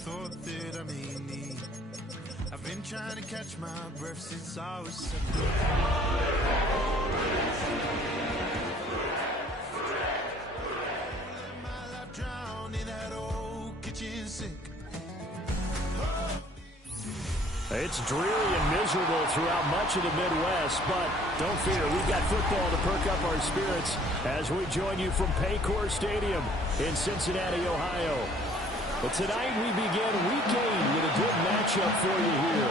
thought that I may need. I've been trying to catch my breath since I was 7. My life drowned in that old kitchen sink. It's dreary and miserable throughout much of the Midwest, but don't fear, we've got football to perk up our spirits as we join you from Paycor Stadium in Cincinnati, Ohio. But tonight we begin Week 8 with a good matchup for you here,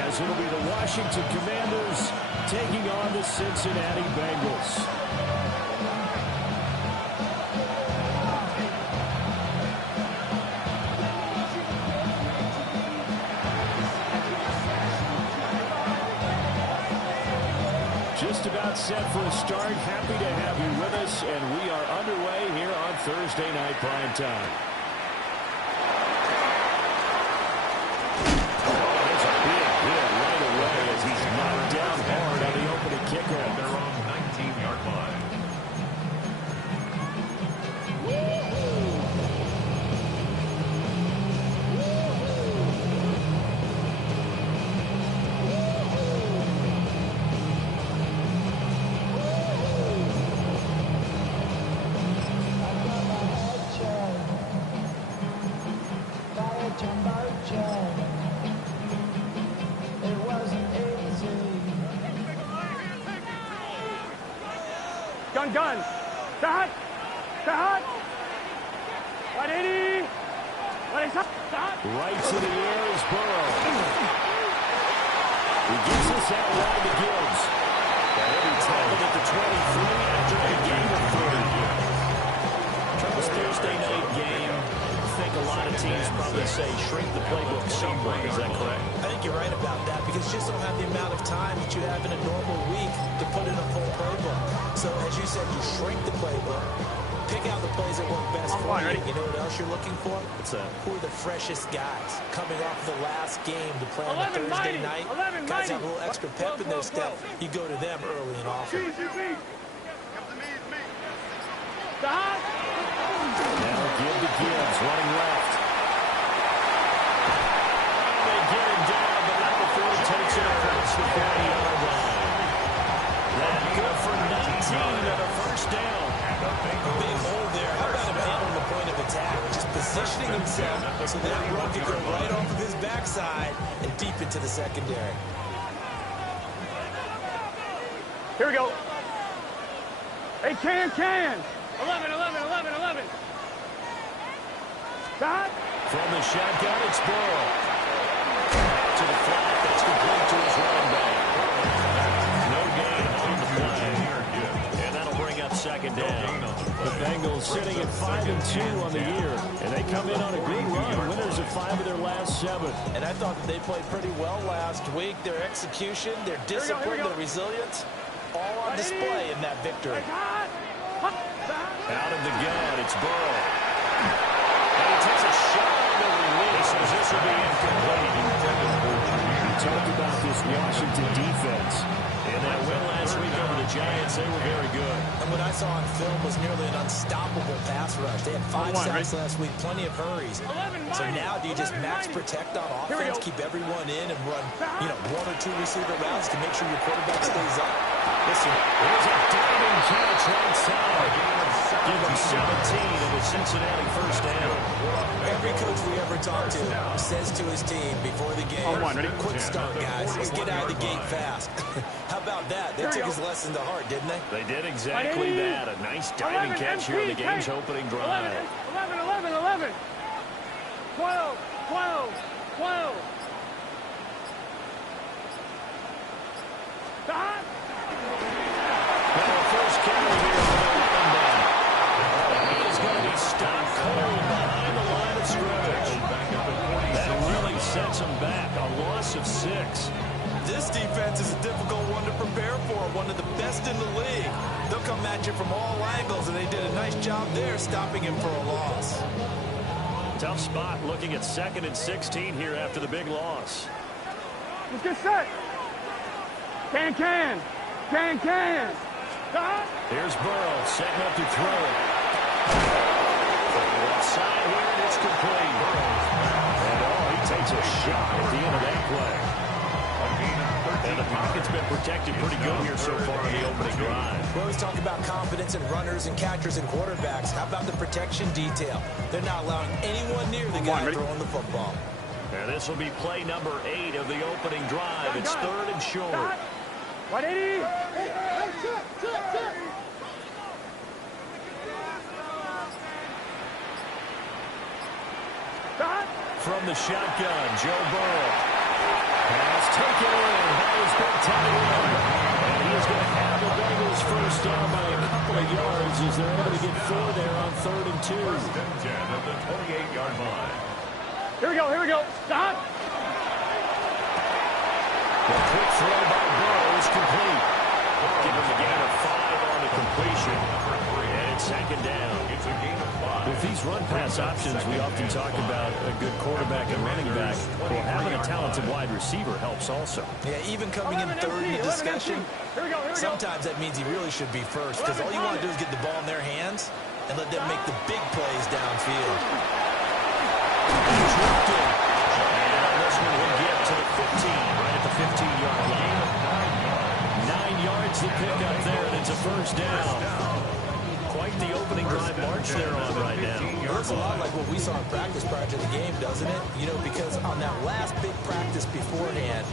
as it'll be the Washington Commanders taking on the Cincinnati Bengals. Just about set for a start. Happy to have you with us, and we are underway here on Thursday Night Prime Time. There's a big hit right away as he's knocked down hard on the opening kickoff. Their own 19-yard line. Gun. Start. 180. Right to the air is Burrow. He gets this out wide to Gibbs. And he'll be tackled at the 23 after a game of 30. This Thursday night game, I think a lot of teams probably say shrink the playbook somewhere. Is that correct? I think you're right about that because you just don't have the amount of time that you have in a normal week to put in a full playbook. So as you said, you shrink the playbook, pick out the plays that work best for you. You know what else you're looking for? Who are the freshest guys coming off the last game to play on a Thursday night? Guys have a little extra pep in their step. You go to them early and often. Now give to Gibbs, running left. They get him down, but not before he takes it across the 40-yard line. That good for 19 on a first down. Big hole there. How about him handling the point of attack? Just positioning himself so that run could go right off of his backside and deep into the secondary. Here we go. Hey, can. 11. Stop. From the shotgun, it's Burrow. To the flat, that's complete to his running back. No gain on the play. And that'll bring up second down. The Bengals sitting at 5-2 on the year. And they come in on a good run. Winners of 5 of their last 7. And I thought that they played pretty well last week. Their execution, their discipline, their resilience, all on display in that victory. Out of the gun, it's Burrow. And he takes a shot on the release as this will be incomplete. We talked about this Washington defense. In that win last week over the Giants, they were very good. And what I saw on film was nearly an unstoppable pass rush. They had 5 sacks last week, plenty of hurries. So now do you just max protect on offense, keep everyone in, and run 1 or 2 receiver routes to make sure your quarterback stays up? Listen, there's a diving catch right side. Give him 17 of the Cincinnati first down. Every coach we ever talk to says to his team before the game, quick start, guys. Let's get out of the gate fast. How about that? They took his lesson to heart, didn't they? They did exactly that. A nice diving catch here in the game's opening drive. 11. 12. Stop. Well, first carry here for the running back. He is going to be stopped cold behind the line of scrimmage. That really sets him back. A loss of 6. This defense is a difficult one to prepare for, one of the best in the league. They'll come at you from all angles, and they did a nice job there stopping him for a loss. Tough spot looking at 2nd and 16 here after the big loss. Let's get set. Can. Stop. Here's Burrow setting up to throw it. Left side here, and it's complete. gets a shot at the end of that play. And the pocket's been protected pretty good here so far in the opening drive. We always talk about confidence in runners and catchers and quarterbacks. How about the protection detail? They're not allowing anyone near the guy throwing the football. And this will be play number 8 of the opening drive. It's 3rd and short. 180. From the shotgun, Joe Burrow has taken in. That is big time in. And he is going to have the Bengals first down by a couple of yards as they're able to get 4 there on 3rd and 2. 1st and 10 at the 28-yard line. Here we go. Stop. The quick throw by Burrow is complete. Give him a gain of 5 on the completion. And it's 2nd down. It's a gain of 5. With these run-pass options, we often talk about a good quarterback and running back. Well, having a talented wide receiver helps also. Yeah, even coming in 3rd in the discussion, sometimes that means he really should be first, because all you want to do is get the ball in their hands and let them make the big plays downfield. Interrupted. And this one will get to the 15, right at the 15-yard line. 9 yards to pick up there, and it's a first down. Quite the opening drive march they're on right now. It looks a lot like what we saw in practice prior to the game, doesn't it? You know, because on that last big practice beforehand,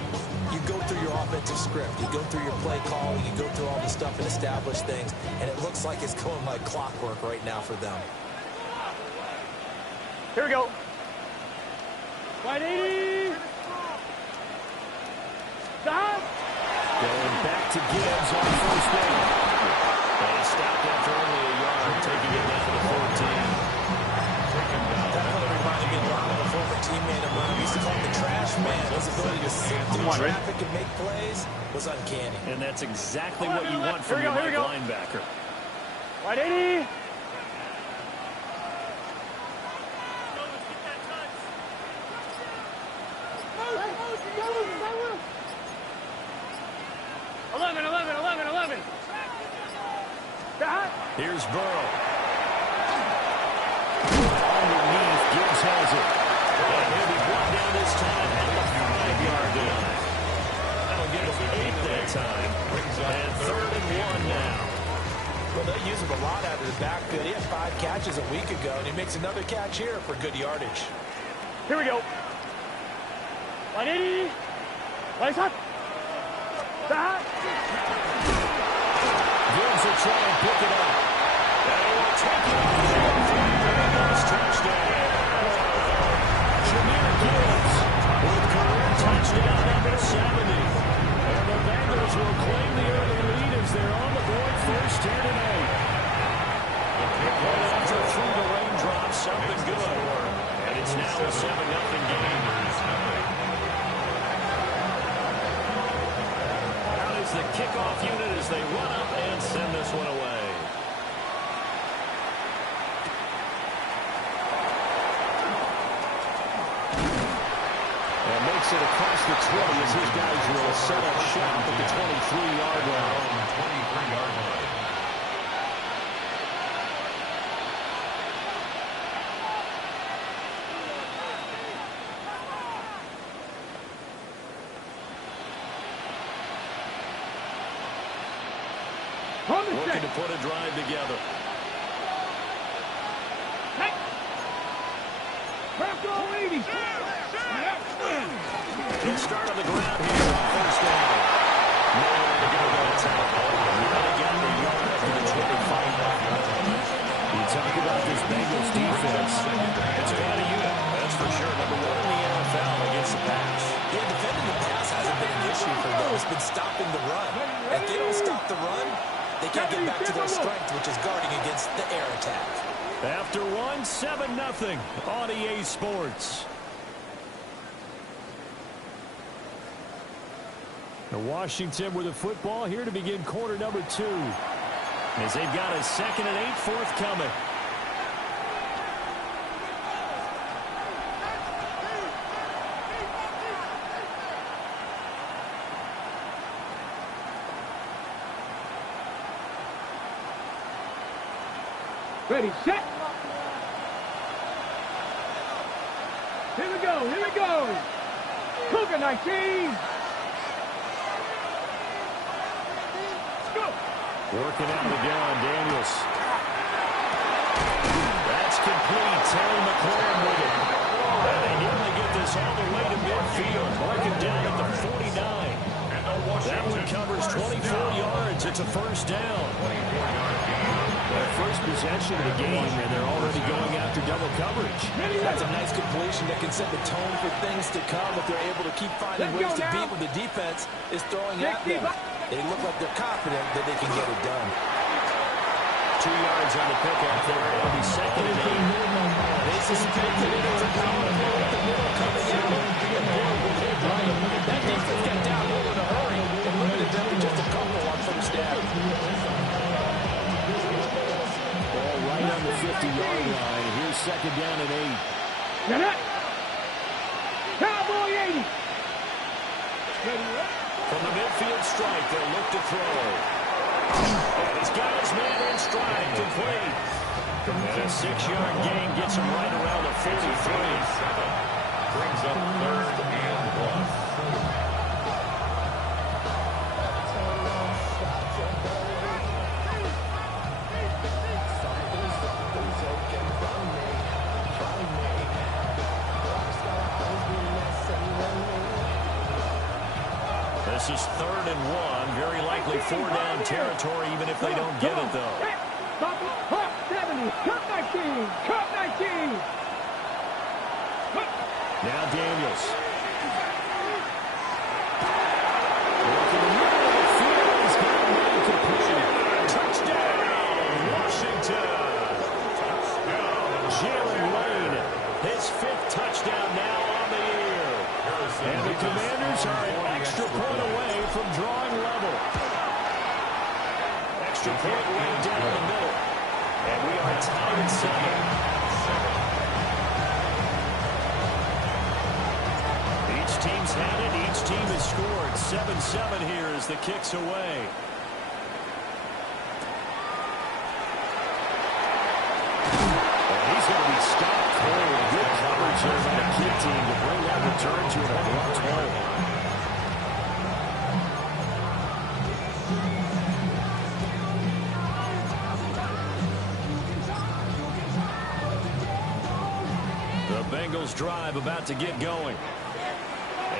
you go through your offensive script, you go through your play call, you go through all the stuff and establish things, and it looks like it's going like clockwork right now for them. Here we go. 180. Stop. Going back to Gibbs on first down. They stopped after only a yard, taking it down to the 14. That play reminded me a lot of a former teammate of mine. We used to call him the trash man. His ability to sit through traffic and make plays was uncanny. And that's exactly what you want from your linebacker. 180. Here's Burrow. Underneath, Gibbs has it. And he'll be brought down this time at the 5-yard line. That'll get us 8 that time. And 3rd and 1 now. Well, they use him a lot out of the backfield. He had 5 catches a week ago, and he makes another catch here for good yardage. Here we go. 180. Lights up. Stop. Gibbs will try and pick it up. And he will take it off there. Touchdown. Jameer Gibbs with career touchdown number 70. And the Bengals will claim the early lead as they're on the board first 10 and 8. And after through the raindrops, something good. And it's now a 7-0 game. Out is the kickoff unit as they run up and send this one away. And makes it across the 20 as his guys will set up shop at the 23-yard line. 23-yard line. Looking to put a drive together. He'll start on the ground here on first down. Nowhere to go that time. Really got the yard up to the 25. You talk about this Bengals defense. It's quite a unit, that's for sure. Number 1 in the NFL against the pass. Yeah, defending the pass hasn't been an issue for them. It's been stopping the run. If they don't stop the run, they can't get back to their strength, which is guarding against the air attack. After 7-0 on EA Sports. The Washington with the football here to begin quarter number 2. As they've got a 2nd and 8 forthcoming. Ready, set. Here we go. Here we go. Cougar 19. Go. Working out again on Daniels. That's complete. Terry McLaurin with it. And they nearly get this all the way to midfield. Marking down at the 49. That one covers 24 yards. It's a first down. Their first possession of the game, and they're already going after double coverage. That's a nice completion that can set the tone for things to come if they're able to keep finding ways to beat what the defense is throwing at them. They look like they're confident that they can get it done. 2 yards on the pickup there. It'll be second and 8. They suspected it was a power play at the middle coming in. That defense got down in a hurry and limited them to just a couple on first down. Ball right on the 50-yard line. Here's second down and 8. Get it. Cowboy 80. From the midfield strike, they'll look to throw. And he's got his man in stride, complete. And a 6-yard gain gets him right around the 43. Brings up third and 1. This is third and 1. Very likely 4-down territory, even if they don't get it, though. 70. Cup 19. Cup 19. Now Daniels. Working the middle of the field. He's got a man complete. Touchdown, Washington. Jalen Lane, his 5th touchdown now on the year. And the Commanders are an extra point away from drawing level. Extra point right down the middle. And we are tied at 7. Each team's had it. Each team has scored. 7-7 here as the kick's away. And he's going to be stopped cold. Good coverage there by the kick team to bring that return to an abrupt halt. Bengals drive about to get going.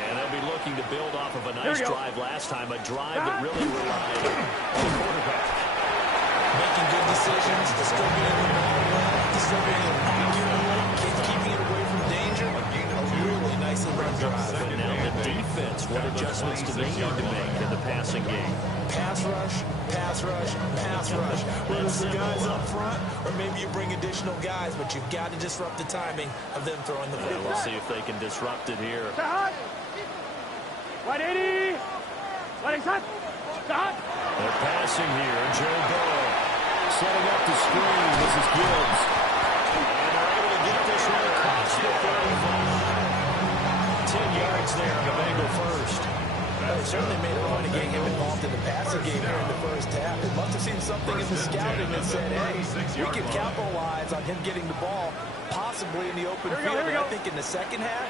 And they'll be looking to build off of a nice drive last time, a drive that really relied on the quarterback. Making good decisions, distributing the ball well, distributing it accurately, keeping it away from danger. A really nicely run drive. But now the defense, what adjustments do they need to make in the passing game? Pass rush, pass rush, pass rush. Whether it's the guys up front or maybe you bring additional guys, but you've got to disrupt the timing of them throwing the ball. We'll see if they can disrupt it here. Right 80. Right shot. Stop. They're passing here. Joe Burrow setting up the screen. This is Gibbs. And they're able to get this one across the 35. 10 yards there on the Bengal first. They certainly made a point of getting him involved in the passing game here in the first half. They must have seen something in the scouting that said, hey, we can capitalize on him getting the ball, possibly in the open field. And I think in the second half,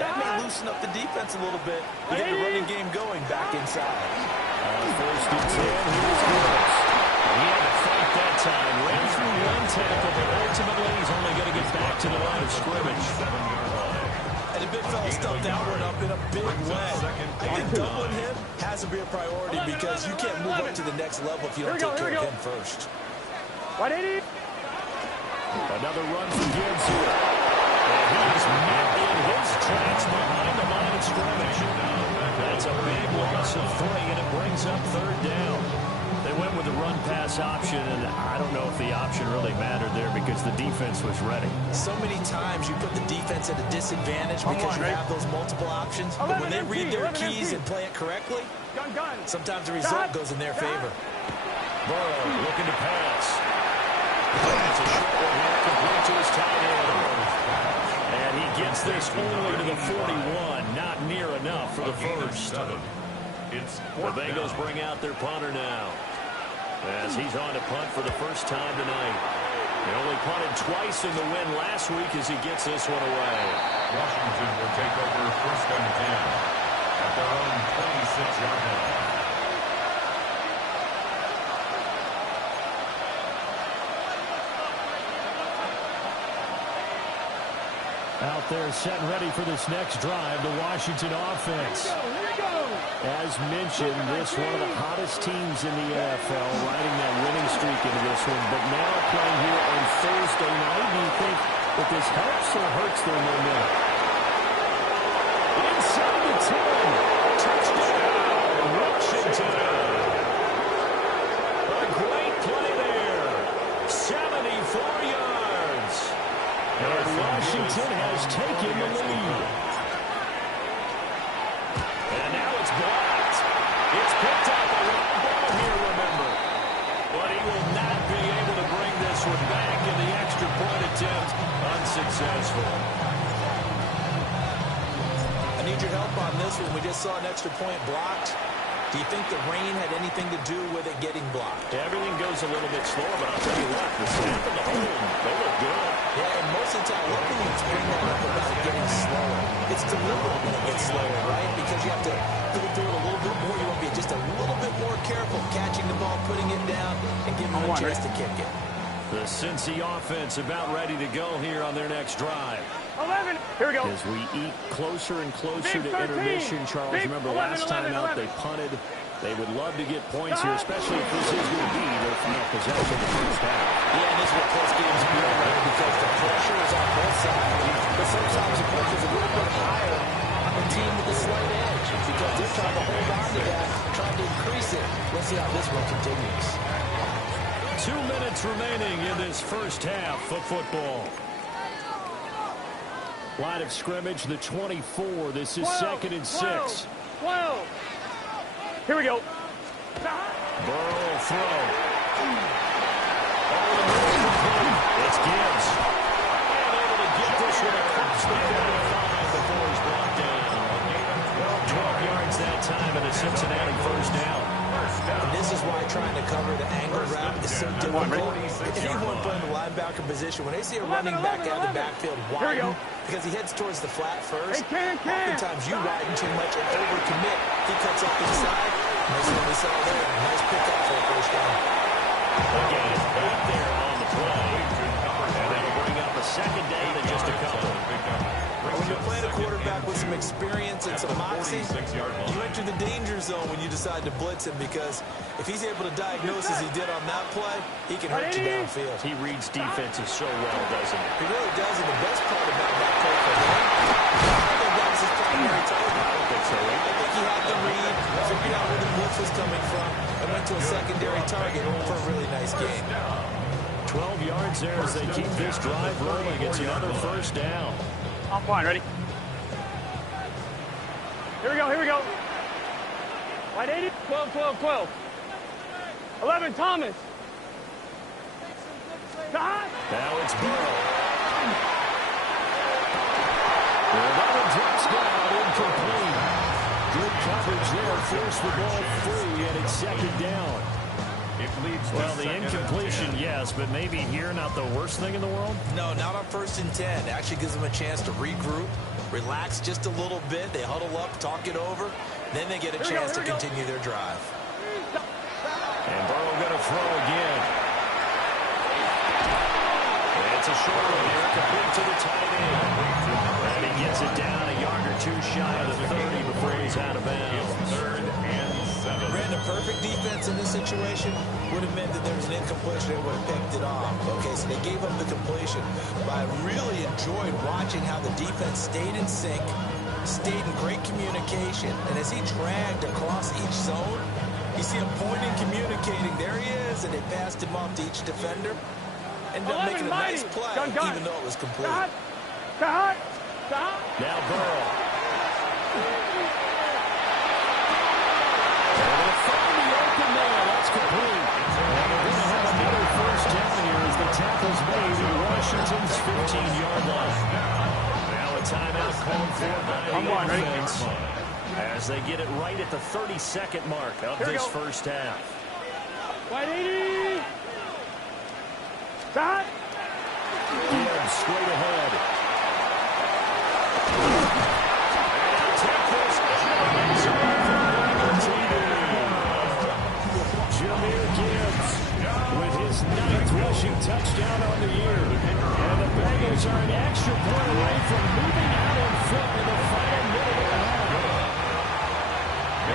that may loosen up the defense a little bit to get the running game going back inside. First and 10, here's Gibbs. He had to fight that time. Ran through one tackle, but ultimately he's only going to get back to the line of scrimmage. And the big fella stuffed that one up in a big way. I think doubling him has to be a priority because you can't move up to the next level if you don't take care of him first. 180. Another run for Gibbs here. And he's met in his tracks behind the line of scrimmage. That's a big loss of 3, and it brings up third down. They went with the run-pass option, and I don't know if the option really mattered there because the defense was ready. So many times you put the defense at a disadvantage because you have those multiple options, but when they read their keys and play it correctly, sometimes the result goes in their favor. Burrow looking to pass. That's a short one here, complete to his tight end. And he gets this only to the 41, not near enough for the first. The Bengals bring out their punter now, as he's on to punt for the first time tonight. He only punted twice in the win last week as he gets this one away. Washington will take over first and 10 at their own 26-yard line. Out there set and ready for this next drive, the Washington offense. As mentioned, this one of the hottest teams in the NFL, riding that winning streak into this one. But now playing here on Thursday night, do you think that this helps or hurts their momentum? Inside the 10. Touchdown, Washington. A great play there. 74 yards. And Washington has taken the lead. And now it's blocked. It's picked up a long ball here, remember. But he will not be able to bring this one back, in the extra point attempt unsuccessful. I need your help on this one. We just saw an extra point blocked. Do you think the rain had anything to do with it getting blocked? Everything goes a little bit slower, but I'll tell you what, the snap and the hold, they look good. Yeah, and most of the time, what can you bring that up about it getting slower? It's deliberate when it gets slower, right? Because you have to do it a little bit more. You want to be just a little bit more careful catching the ball, putting it down, and giving it a chance to kick it. The Cincy offense about ready to go here on their next drive. 11. Here we go. As we eat closer and closer Big to 13. intermission, Charles, Big remember 11, last time 11, out 11. they punted. They would love to get points here, especially if this is going to be their final possession of the first half. Yeah, and this is what close games are good, right? Because the pressure is on both sides. But sometimes the pressure is a little bit higher on the team with the slight edge because they're trying to hold on to that, trying to increase it. Let's see how this one continues. 2 minutes remaining in this first half of football. Line of scrimmage, the 24. This is 2nd and 6. 12. Here we go. Burrow throw. It's Gibbs. And able to get this one across the 35 before he's brought down. 12 yards that time in a Cincinnati first down. And this is why trying to cover the angle route is so difficult. Anyone playing the linebacker position, when they see a running back out of the backfield widen, because he heads towards the flat first, oftentimes you widen too much and overcommit. He cuts up inside. And this is what we saw there. Nice pickup for a first down. Again, 8 there on the play. And that'll bring up a second down in just a couple. When you're playing a quarterback with some experience and some moxie, you enter the danger zone when you decide to blitz him, because if he's able to diagnose as he did on that play, he can hurt you downfield. He reads defenses so well, doesn't he? He really does, and the best part about that play for him, I don't think that was his primary target. I don't think so. I think he had the read, figured out where the blitz was coming from, and went to a secondary target for a really nice game. 12 yards there as they keep this drive rolling. It's another first down. I'm fine. Ready? Here we go. Here we go. Right 80. 12, 12, 12. 11, Thomas. Now it's Burrow. 11 drops down, incomplete. Good coverage there. Force the ball free, and it's 2nd down. Well, the incompletion, yes, but maybe here not the worst thing in the world? No, not on 1st and 10. Actually gives them a chance to regroup, relax just a little bit. They huddle up, talk it over. Then they get a chance to continue their drive. And Burrow going to throw again. And it's a short one here, complete to the tight end. And he gets it down a yard or two shy of the 30 before he's out of bounds. 3rd and 7. Ran a perfect defense in this situation would have meant that there was an incompletion. They would have picked it off. Okay, so they gave up the completion. But I really enjoyed watching how the defense stayed in sync, stayed in great communication. And as he dragged across each zone, you see him pointing, communicating. There he is, and they passed him off to each defender. Ended up making a nice play, even though it was complete. Now Burrow. And they'll find the open man. That's complete. And we're going to have another first down here as the tackle's made at Washington's 15-yard line. Now a timeout called for by the offense as they get it right at the 32nd mark of this first half. White 80. Gibbs straight ahead. touchdown on the year. And the Bengals are an extra point away from moving out in front in the final minute and a half.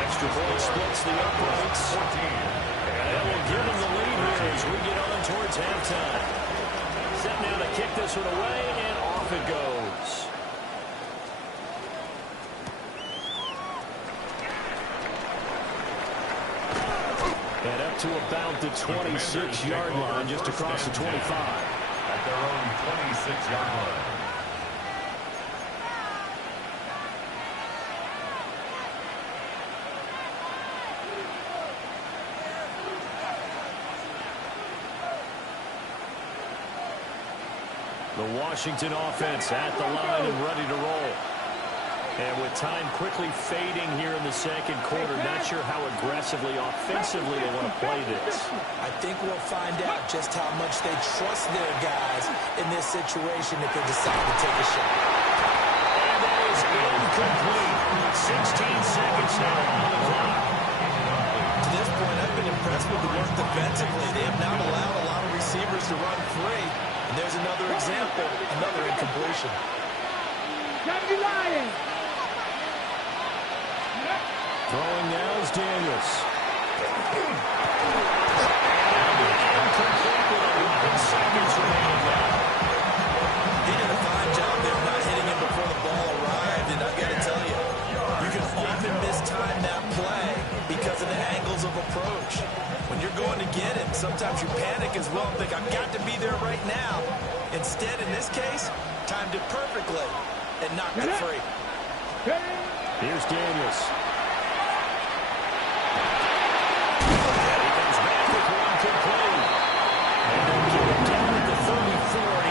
Extra point splits the uprights. And that will give them the lead here as we get on towards halftime. Set now to kick this one away, and off it goes. And up to about the 26-yard line, just across the 25. At their own 26-yard line. The Washington offense at the line and ready to roll. And with time quickly fading here in the second quarter, not sure how aggressively, offensively they want to play this. I think we'll find out just how much they trust their guys in this situation if they decide to take a shot. And that is incomplete. 16 seconds now on the clock. To this point, I've been impressed with the work defensively. They have not allowed a lot of receivers to run free. And there's another example, another incompletion. Throwing now is Daniels. Incomplete with 11 seconds remaining now. He did a fine job there not hitting him before the ball arrived. And I've got to tell you, you can often mistime that play because of the angles of approach. When you're going to get it, sometimes you panic as well and think, I've got to be there right now. Instead, in this case, timed it perfectly and knocked it free. Here's Daniels. And he comes back with one complete. And they'll get him down at the 34.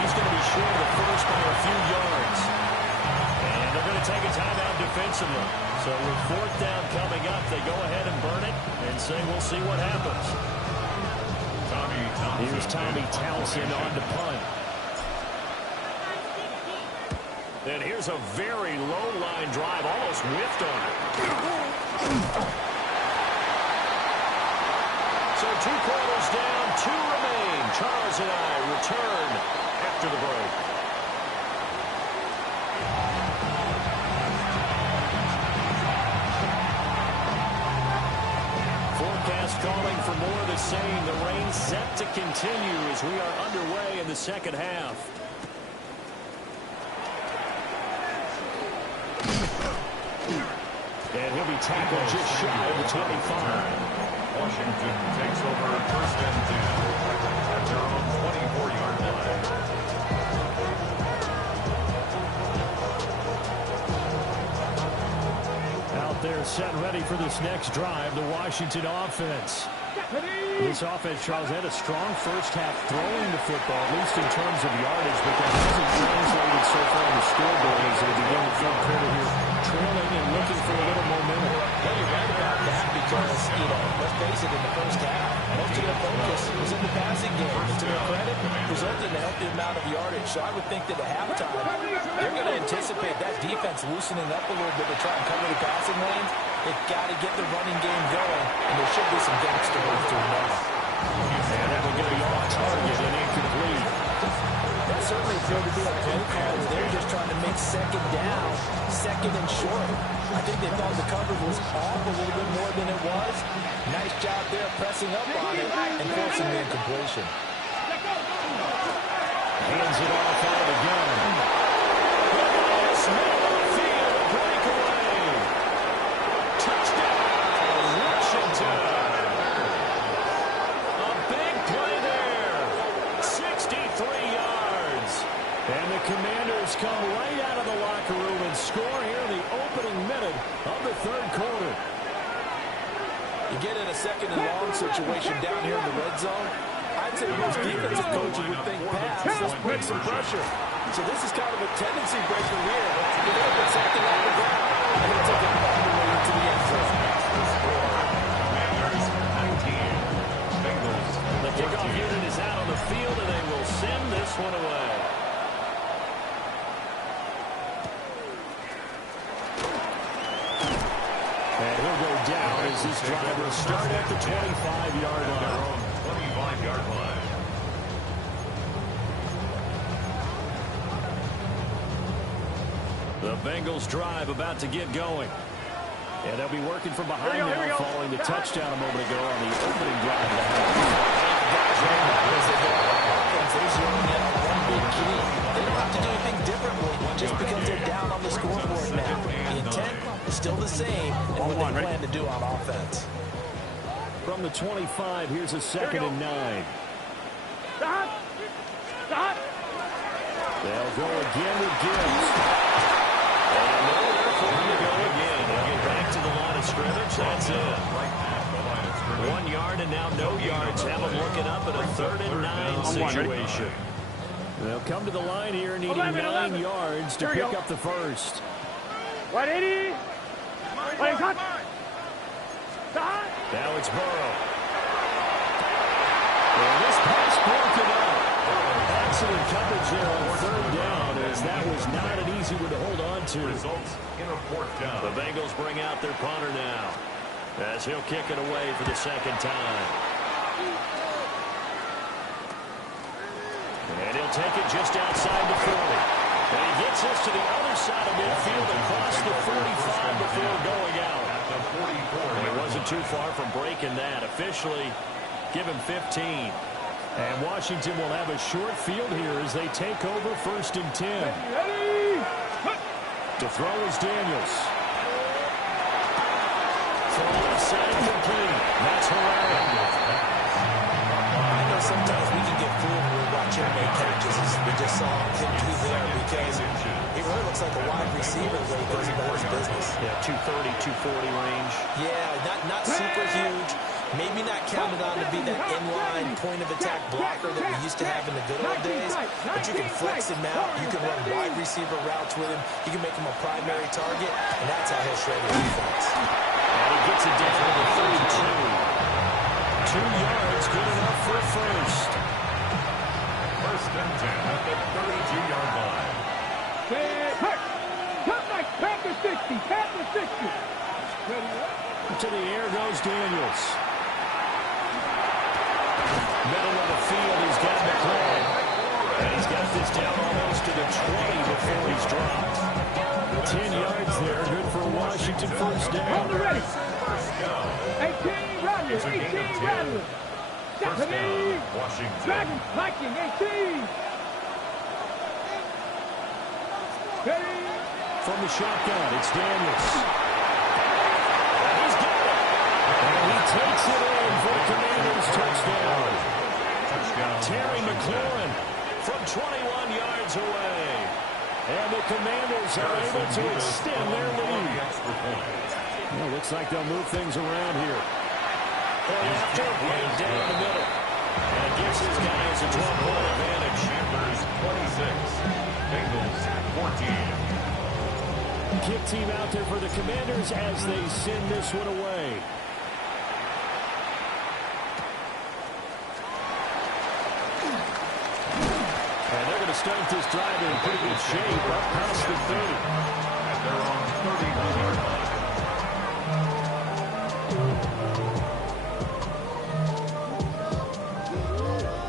He's going to be short of the first by a few yards. And they're going to take a timeout defensively. So with fourth down coming up, they go ahead and burn it and say we'll see what happens. Here's Tommy Townsend on to punt. And here's a very low-line drive, almost whiffed on it. So 2 quarters down, 2 remain. Charles and I return after the break. Forecast calling for more of the same. The rain set to continue as we are underway in the second half. And he'll be tackled just shy of the 25. Washington takes over first and 10 at their own 24-yard line. Out there set ready for this next drive, the Washington offense. This offense, Charles, had a strong first half throwing the football, at least in terms of yardage, but that hasn't translated so far on the scoreboard as they begin the third quarter here, trailing and looking for a little momentum. Yeah, you're right about that because, let's face it, in the first half, most of their focus was in the passing game. And to their credit, resulted in a healthy amount of yardage. So I would think that at halftime, they're going to anticipate that defense loosening up a little bit to try and cover the passing lanes. They've got to get the running game going, and there should be some gaps to move through now. And it will get the off target and incomplete. That certainly appeared to be a play call. They're just trying to make second down, second and short. I think they thought the coverage was off a little bit more than it was. Nice job there pressing up on it and forcing the incompletion. Hands it off out of the gun. Middle of the field, breakaway. Touchdown, Washington. A big play there. 63 yards. And the Commanders come right out of the locker room and score here in the opening minute of the third quarter. You get in a second and long situation down here in the red zone. I'd say most defensive coaches would think pass. Let's bring some pressure. So this is kind of a tendency breaker here. You know, it's second on the ground. And he'll take it all the way into the end zone. Commanders 19. Bengals The kickoff unit is out on the field, and they will send this one away. And he'll go down as this drive will start at the 25-yard line. 25-yard line. The Bengals drive about to get going. And they'll be working from behind now following the touchdown a moment ago on the opening drive of the half. They don't have to do anything differently just because they're down on the scoreboard now. The intent is still the same and what they plan to do on offense. From the 25, here's a 2nd and 9. They'll go again with Gibbs. And nowhere for him to go again. He'll get back to the line of scrimmage. That's it. 1 yard and now no yards. Have him looking up at a 3rd and 9 situation. They'll come to the line here needing 9 yards to pick up the first. 180. Now it's Burrow. And this pass broken up. Excellent coverage there on 3rd down, as that was not an easy one to hold on to. Results in a 4th down. The Bengals bring out their punter now, as he'll kick it away for the 2nd time. And he'll take it just outside the 40. And he gets this to the other side of midfield across the 45 before going out. And he wasn't too far from breaking that. Officially, give him 15. And Washington will have a short field here as they take over 1st and 10. To throw is Daniels. Throw left side complete. That's Herrera. I know sometimes we can get fooled when we watch him make catches, as we just saw him do there, because he really looks like a wide receiver when he goes about his business. Yeah, 230, 240 range. Yeah, not super huge. Maybe not counted on to be that inline point-of-attack blocker that we used to have in the good old days, but you can flex him out. You can run wide receiver routes with him. You can make him a primary target, and that's how he'll shred your defense. And he gets it down to the 32. 2 yards, good enough for first. 1st and 10 at the 32-yard line. Cut back, back to 60, back to 60. To the air goes Daniels. Middle of the field, he's got McLaurin. And he's got this down almost to the 20 before he's dropped. 10 yards there, good for Washington, 1st down. On the ready. 18, Rattler, 18, Rattler. First down, Washington. Dragon, Viking, 18. Ready. From the shotgun, it's Daniels. And he's got it. And he takes it in for the Commanders' touchdown. Terry McLaurin from 21 yards away. And the Commanders are able to extend their lead. Well, looks like they'll move things around here. Point after, right down the middle. And gives his guys a 12-point advantage. Panthers 26, Bengals 14. Kick team out there for the Commanders as they send this one away. And they're going to start this drive in pretty good shape up past the 30. And they're on 39-yard line.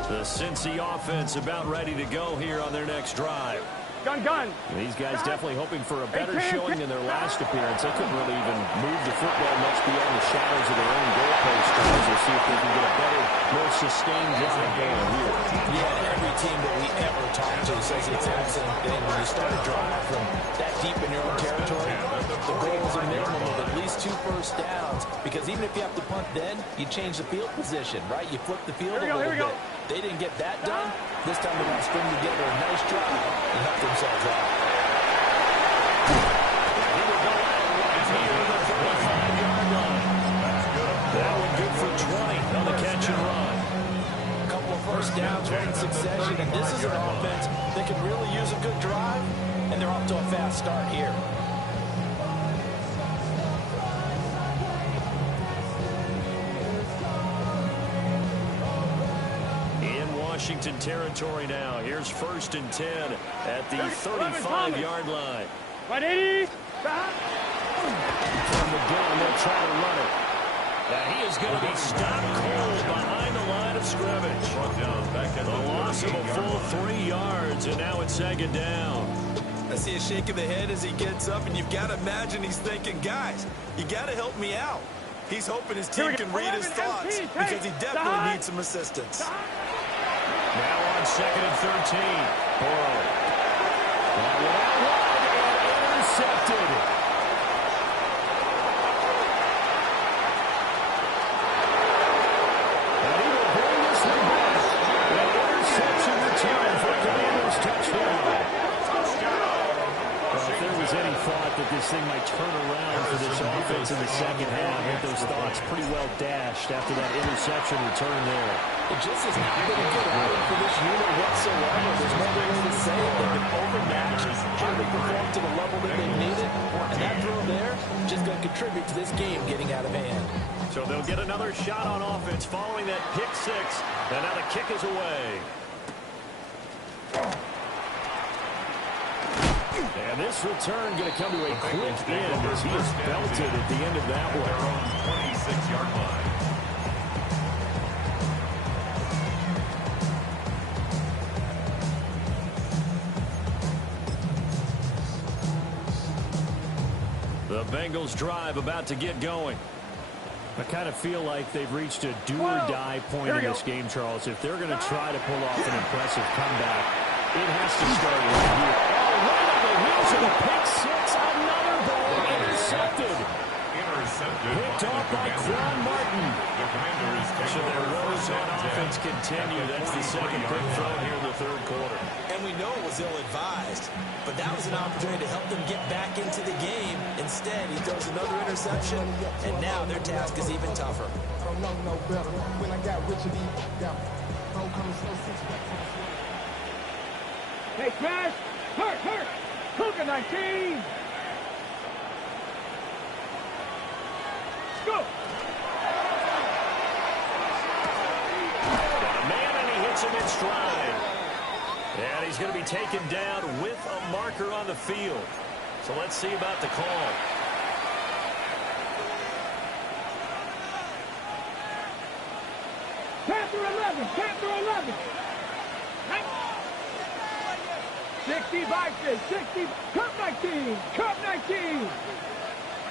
The Cincy offense about ready to go here on their next drive. Gun. These guys definitely hoping for a better showing than their last appearance. They couldn't really even move the football much beyond the shadows of their own goalpost. We'll see if they can get a better, more sustained drive going here. Yeah, and every team that we ever talk to says the exact same thing. When you start a drive from that deep in your own territory, the goal is a minimum of at least 2 first downs, because even if you have to punt then, you change the field position, right? You flip the field a little bit. They didn't get that done. This time they're going to string together a nice drive and help themselves out. He will go out right here at the 35-yard line. That one good for 20 on the catch and run. A couple of first downs right in succession, and this is an offense that can really use a good drive, and they're off to a fast start here. Washington territory now. Here's 1st and 10 at the 35-yard line. 180. From the gun, they'll try to run it. Now he is going to be stopped cold behind the line of scrimmage. The loss of a full 3 yards, and now it's 2nd down. A see a shake of the head as he gets up, and you've got to imagine he's thinking, guys, you got to help me out. He's hoping his team can read his thoughts because he definitely needs some assistance. Now on 2nd and 13. Burrow. That one out wide and intercepted. And he will bring this one back. An interception return for Commanders touchdown. Well, if there was any thought that this thing might turn around for this offense in the second half, I think those thoughts pretty well dashed after that interception return there. It just has not been a good outing for this unit whatsoever. There's no other way to say it. They've been overmatched, haven't performed to the level that they needed, and that throw there just going to contribute to this game getting out of hand. So they'll get another shot on offense following that pick six, and now the kick is away. And this return going to come to a quick end as he is belted at the end of that one. Their own 26-yard line. The Bengals drive about to get going. I kind of feel like they've reached a do-or-die point in this game, Charles. If they're going to try to pull off an impressive comeback, it has to start right here. Oh, right on the heels of a pick six. Another ball intercepted. Picked off by Quan Martin. So their woes on offense continue. That's the second pick thrown here in the third quarter. And we know it was ill-advised, but that was an opportunity to help them get back into the game. Instead, he throws another interception, and now their task is even tougher. No better. When I got Richard E. down. Hey, Crash! Hurt! Cougar 19! Go! Got a man, and he hits him in stride. And he's going to be taken down with a marker on the field. So let's see about the call. Panther 11! 60 Vikings, 60, Cup 19!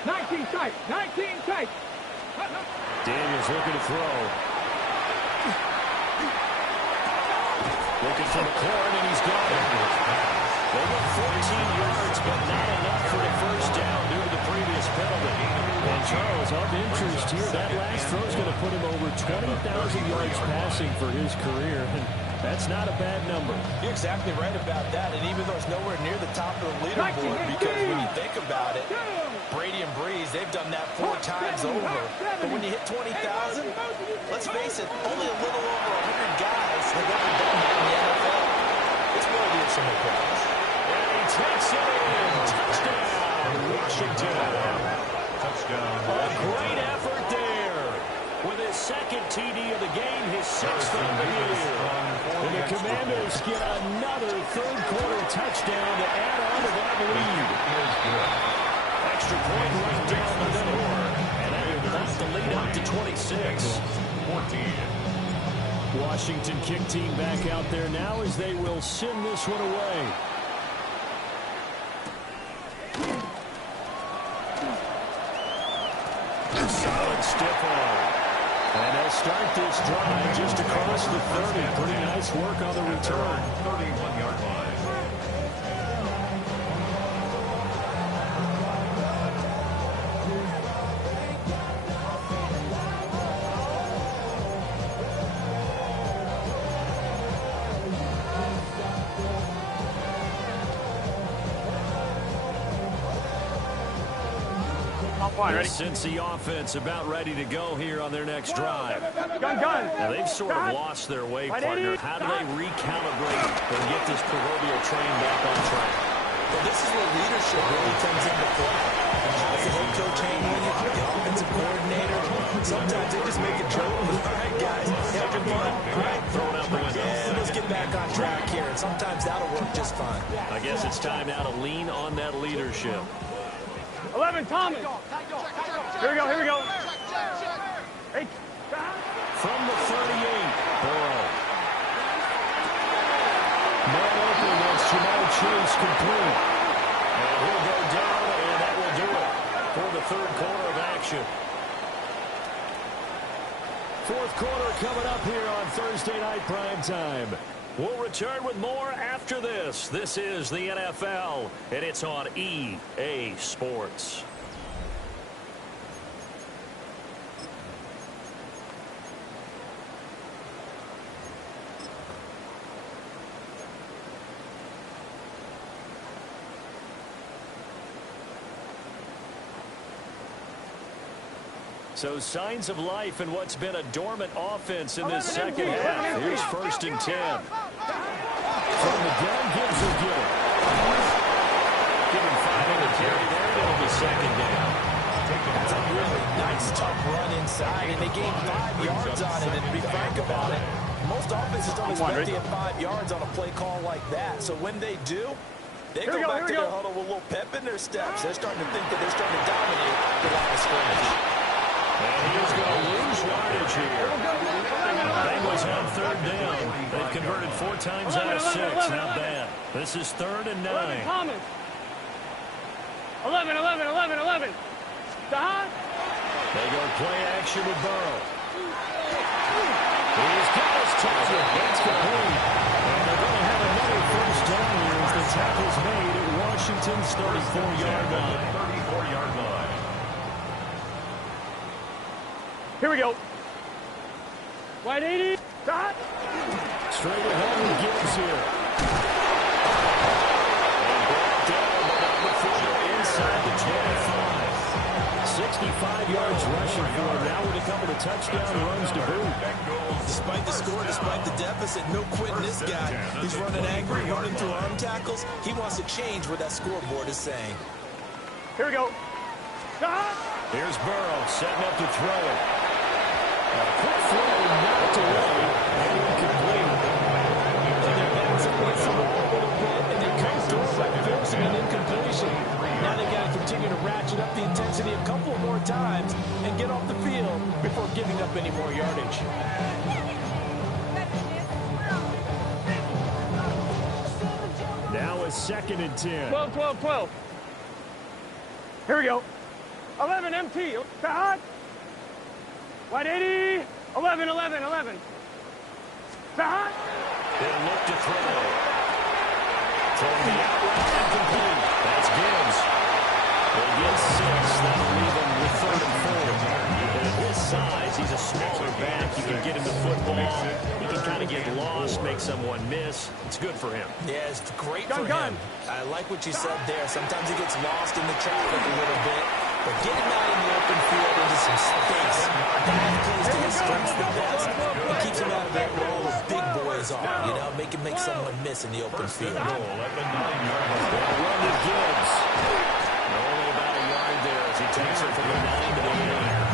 19 tight! Daniels looking to throw. Looking for McLaurin, and he's got it. They get 14 yards, but not enough for the first down due to the previous penalty. And Charles, of interest here, that last throw is going to put him over 20,000 yards passing for his career. And that's not a bad number. You're exactly right about that, and even though it's nowhere near the top of the leaderboard, because when you think about it, Brady and Breeze, they've done that 4 times over. But when you hit 20,000, let's face it, only a little over 100 guys have ever done that in the NFL. It's worthy of some applause. And he takes it in. Touchdown, Washington. Touchdown. A great effort there. With his second TD of the game, his 6th of the year. And the Commanders get another third-quarter touchdown to add on to that lead. Extra point right down the middle. And that will bump the lead up to 26. 14. Washington kick team back out there now as they will send this one away. Solid stiff arm. And they'll start this drive just across the 30. Pretty nice work on the return. 31-yard line. The Cincy offense about ready to go here on their next drive. Gun! Now, they've sort of lost their way, partner. How do they recalibrate and get this proverbial train back on track? Well, this is where leadership really comes into play. As the head coach handling it, the offensive coordinator, sometimes they just make a joke. All right, guys, having fun? All right, Throw it out the window. yeah, let's get back on track here. And sometimes that'll work just fine. I guess it's time now to lean on that leadership. 11 Thomas! Here we go! Hey, From the 38, Burrow. Man open, that's Jamal Chase complete. He'll go down, and that will do it for the third quarter of action. Fourth quarter coming up here on Thursday Night Primetime. We'll return with more after this. This is the NFL, and it's on EA Sports. So signs of life in what's been a dormant offense in this second half. Here's 1st and 10. From the gun, Gibbs will get it. Give him 5 on the carry there. It'll be 2nd down. That's a really nice, tough run inside, and they gained 5 yards on it. And to be frank about it, most offenses don't expect to get 5 yards on a play call like that. So when they do, they go back to their huddle with a little pep in their steps. They're starting to think that they're starting to dominate the line of scrimmage. And he's going to lose yardage here. Bengals on 3rd down. They've converted 4 times out of 6. Not bad. This is 3rd and 9. 11, 11. Stop. They go play action with Burrow. He's got his target. It's complete. And they're going to have another 1st down here as the tackle's made at Washington's 34-yard line. 34-yard line. Here we go. Wide 80. Stop. Straight ahead with Gibbs here. And brought down before they're inside the 25. 65 yards rushing for him now with a couple of touchdown runs to boot. Despite the score, despite the deficit, no quitting this guy. He's running angry, running through arm tackles. He wants to change what that scoreboard is saying. Here we go. Stop. Here's Burrow setting up to throw it. Quick throw, knocked away, and incomplete. And they're bouncing away from the ball a little bit, and they come through by forcing an incompletion. Now they got to continue to ratchet up the intensity a couple more times and get off the field before giving up any more yardage. Now a 2nd and 10. 12. Here we go. 11 MT. Stop. Wide 80. 11. Stop. They'll look to throw. Throwing the out route incomplete. That's Gibbs. They get 6. That'll leave him with 3rd and 4. At his size, he's a smaller back. You can get him the football. He can kind of get lost, make someone miss. It's good for him. Yeah, it's great for him. I like what you said there. Sometimes he gets lost in the traffic a little bit. But get him out in the open field into some space. That plays to his strengths the best. It keeps him out of that where all the big boys are. You know, make him make someone miss in the open field. Run to Gibbs. Only about a yard there as he takes it from the 9 to the 8.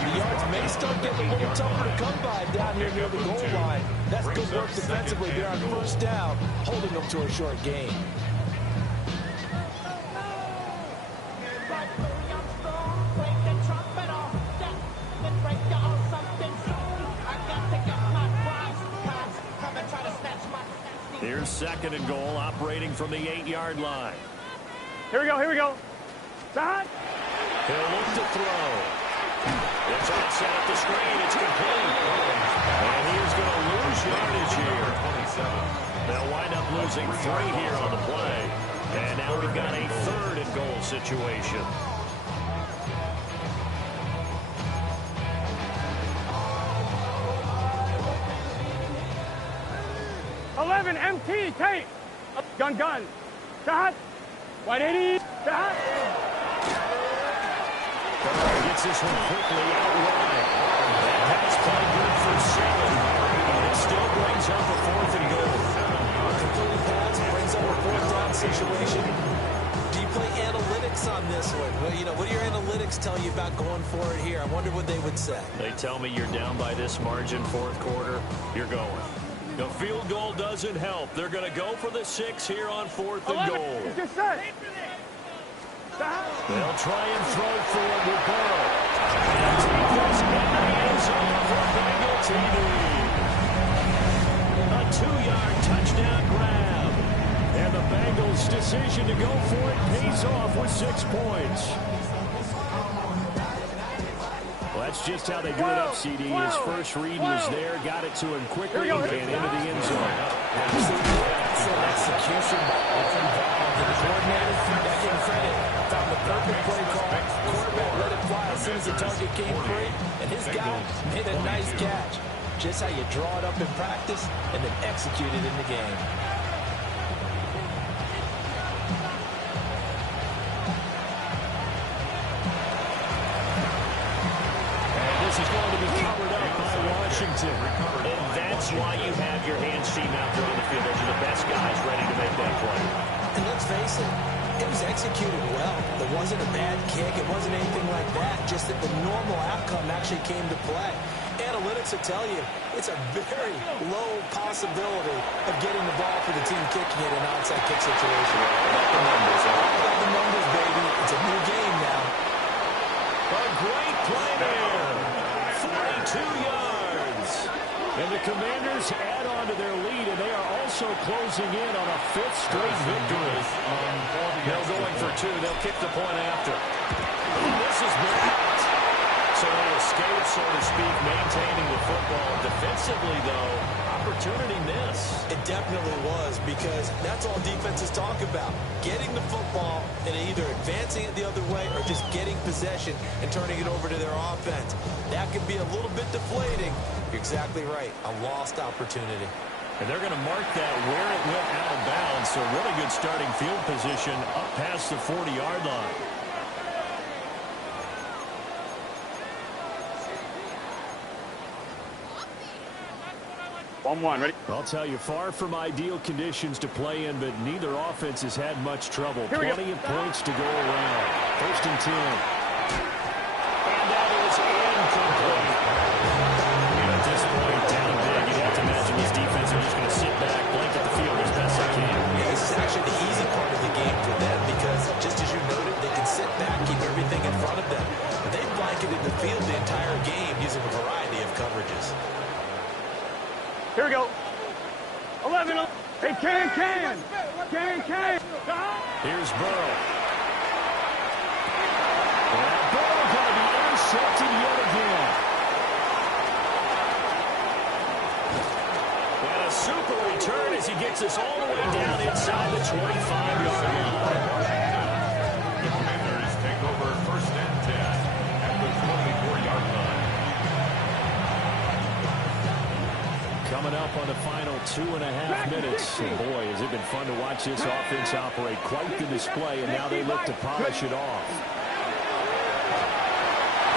The yards may start getting a little tougher to come by down here near the goal line. That's good work defensively there on 1st down, holding them to a short gain. Here's 2nd and goal, operating from the 8-yard line. Here we go. Stop. He'll look to throw. It's offset at the screen. It's complete. And he is going to lose yardage here. They'll wind up losing 3 here on the play. And now we've got a 3rd and goal situation. 11 MT. Take. Gun. Stop. Wide 80. Stop. Gets this one quickly out wide. That pass play good for 7. It still brings up a 4th and goal. Completed pass brings up a 4th down situation. Do you play analytics on this one? Well, you know, what do your analytics tell you about going for it here? I wonder what they would say. They tell me you're down by this margin 4th quarter. You're going. The field goal doesn't help. They're going to go for the 6 here on 4th and goal. Just set. They'll try and throw for it with Burrow. And take this in the end zone for Bengal TD. A 2-yard touchdown grab. And the Bengals' decision to go for it pays off with 6 points. Well, that's just how they drew it up, CD. His first read was there, got it to him quickly, and into the end zone. Absolutely excellent execution by all involved. And the coordinator, that gave credit, found the perfect play call. Quarterback let it fly as soon as the target came free, and his guy made a nice catch. Just how you draw it up in practice and then execute it in the game. This is going to be covered up by Washington. And that's why you have your hands team out there on the field. Those are the best guys ready to make that play. And let's face it, it was executed well. There wasn't a bad kick. It wasn't anything like that. Just that the normal outcome actually came to play. Analytics will tell you it's a very low possibility of getting the ball for the team kicking it in an onside kick situation. All about the numbers. All about the numbers, baby. It's a new game now. A great play there. 42 yards. And the Commanders add on to their lead, and they are also closing in on a 5th straight victory. They'll going for 2. They'll kick the point after. This is blocked. So they escape, so to speak, maintaining the football. Defensively, though, opportunity miss. It definitely was, because that's all defenses talk about. Getting the football and either advancing it the other way or just getting possession and turning it over to their offense. That can be a little bit deflating. You're exactly right. A lost opportunity. And they're going to mark that where it went out of bounds. So really good starting field position up past the 40-yard line. 1-1, ready? I'll tell you, far from ideal conditions to play in, but neither offense has had much trouble. Plenty of points to go around. 1st and 10. And that is incomplete. At this point, down big, you'd have to imagine this defense are just going to sit back, blanket the field as best they can. Yeah, this is actually the easy part of the game for them, because just as you noted, they can sit back, keep everything in front of them. But they've blanketed the field the entire game using a variety of coverages. Here we go. 11. Hey, can. Here's Burrow. And Burrow going to be intercepted yet again. And a super return as he gets us all the way down inside the 25-yard line. The Commanders take over 1st and 10 at the 24-yard line. Coming up on the final 2.5 minutes. And boy, has it been fun to watch this offense operate. Quite the display, and now they look to polish it off.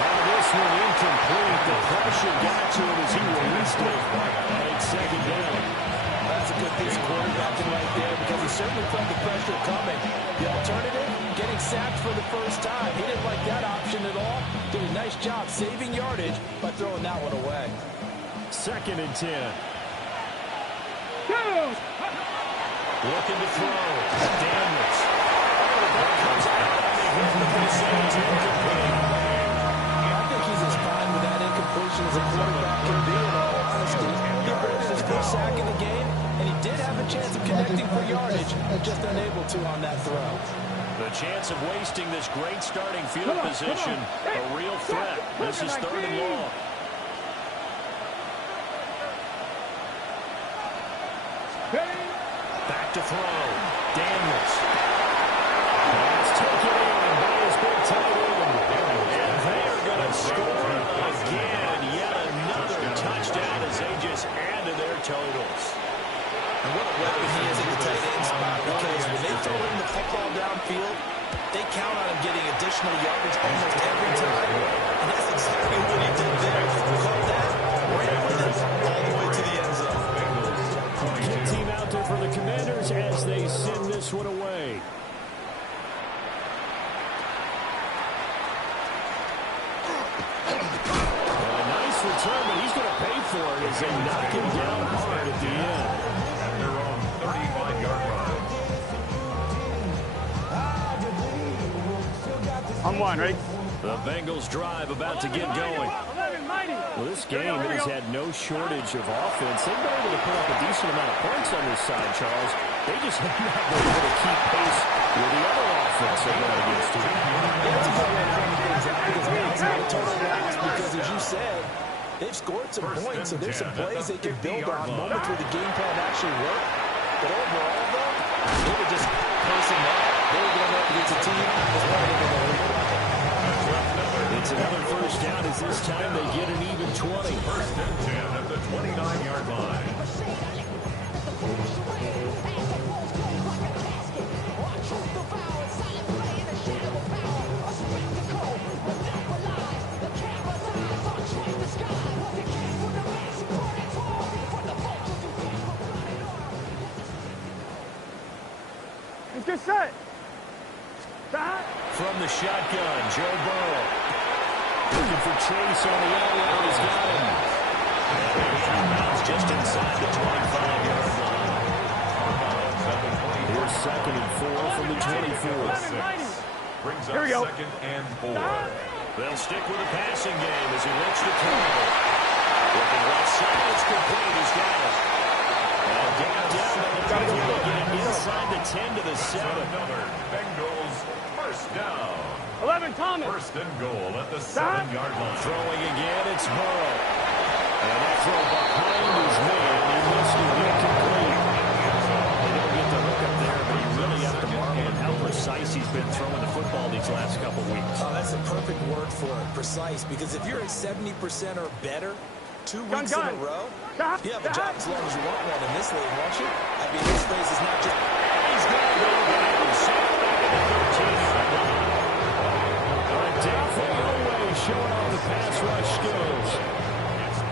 And this one incomplete. The pressure got to him as he released it. And it's 2nd down. That's a good piece of quarterbacking right there, because he certainly felt the pressure coming. The alternative, getting sacked for the first time. He didn't like that option at all. Did a nice job saving yardage by throwing that one away. 2nd and 10. Looking to throw. Daniels. That comes out. I think he's as fine with that incompletion as a quarterback can be, in all honesty. He avoided his first sack in the game, and he did have a chance of connecting for yardage, but just unable to on that throw. The chance of wasting this great starting field position, a real threat. This is 3rd and long. Back to throw. Daniels. Let's take it in by his big tight end. And they are going to score again. Yet another touchdown as they just add to their totals. And what a weapon he is at the tight end spot, because when they throw him the football downfield, they count on him getting additional yardage almost every time. And that's exactly what he did there. Caught that, ran with it all the way to the end zone. Good team out there for the Commanders as they send this one away. A nice return, but he's going to pay for it as they knock him down hard at the end. At their own 35-yard line. On 1, ready? The Bengals drive about to get going. Well, this game has had no shortage of offense. They've been able to put up a decent amount of points on this side, Charles. They just have not been able to keep pace with the other offense they're going against here. Yeah, that's a good way to bring things up because now it's not a total loss because, as you said, they've scored some points, so there's some plays they can build on, moments where the game plan actually worked. But overall, though, they were just pacing up. They were going up against a team that's probably going to win. It's another first down as this time they get an even 20. First and 10 at the 29-yard line. Let's get set. From the shotgun, Joe Burrow. Looking for Chase on the outside. He's got him. Bounce just inside the 25-yard line. Here's 2nd and 4 from the 24. Brings Here we up go. 2nd and 4. They'll stick with the passing game as he looks to throw. Looking right side, it's complete. He's got it. And down, they'll get inside the 10 to the 7. Another Bengals first down. 11, Thomas. First and goal at the 7-yard line. Throwing again, it's Burrow. And that throw behind his man. He missed it incomplete. They don't get the hook up there, but you really have to marvel at how precise he's been throwing the football these last couple weeks. Oh, that's the perfect word for it, precise, because if you're at 70% or better 2 weeks in a row, you have a job as long as you want one in this league, won't you? I mean, this phase is not just... He's going to go down. Definitely showing off the pass rush skills.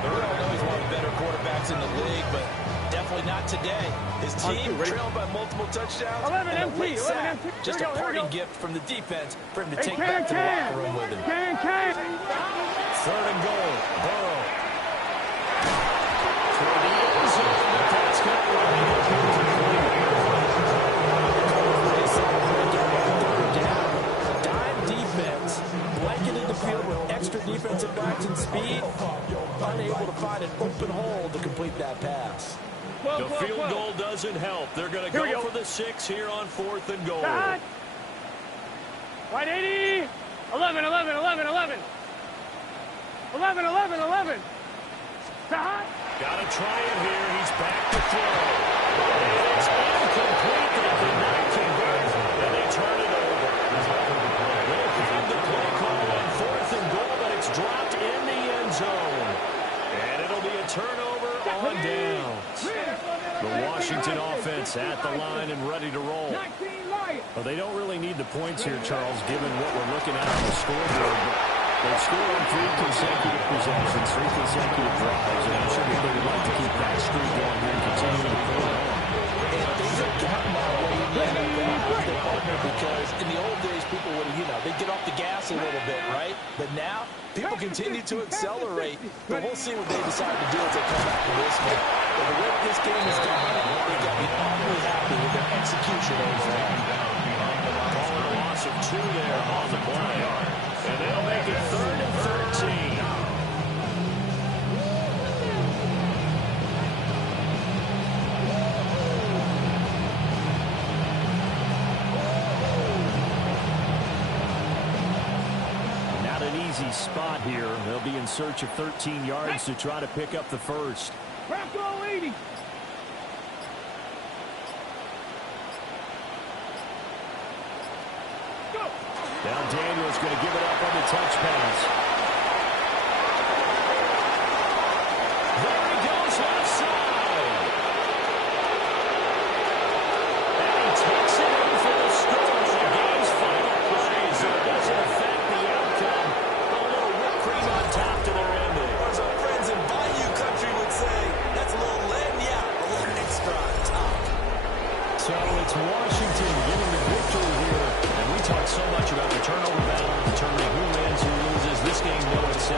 We all know he's one of the better quarterbacks in the league, but definitely not today. His team trailed by multiple touchdowns. 11 and a MT, late 11 sack. MT. Just Here a we go, parting here we go. gift from the defense for him to Hey, take back to the locker room with him. Can. 3rd and goal. Burrow. Toward the end zone. The pass got blanketed the field with extra defensive backs and speed, unable to find an open hole to complete that pass. The field goal doesn't help. They're going to go for the 6 here on 4th and goal. Right 80. 11. 11. Got to try it here. He's back to throw. And it's incomplete. They did not convert. And they turn it over. They'll have the play call on 4th and goal, but it's dropped in the end zone. And it'll be a turnover on downs. The Washington offense at the line and ready to roll. Well, they don't really need the points here, Charles, given what we're looking at on the scoreboard. They've scored on 3 consecutive possessions, 3 consecutive drives, and I'm sure that they would like to keep that streak going here and continue to pull it on. And things have gotten that way in the NFL as they partner because in the old days, people would, they'd get off the gas a little bit, right? But now, people continue to accelerate. But we'll see what they decide to do as they come back to this one. But the way this game has gone, they've got me awfully happy with their execution overall. Calling a loss of 2 there on the play. And they'll make it 3rd and 13. Not an easy spot here. They'll be in search of 13 yards to try to pick up the first. Now Daniel's going to give it up on the touch pass. There he goes left side. And he takes it in for the score. The game's final play, so it doesn't affect the outcome. A little whipped cream on top to their ending. As our friends in Bayou Country would say, that's a little lagniappe, a little extra on top. So it's Washington getting the victory here. And we talked so much about the turnover battle, determining who wins, who loses. This game, though, it's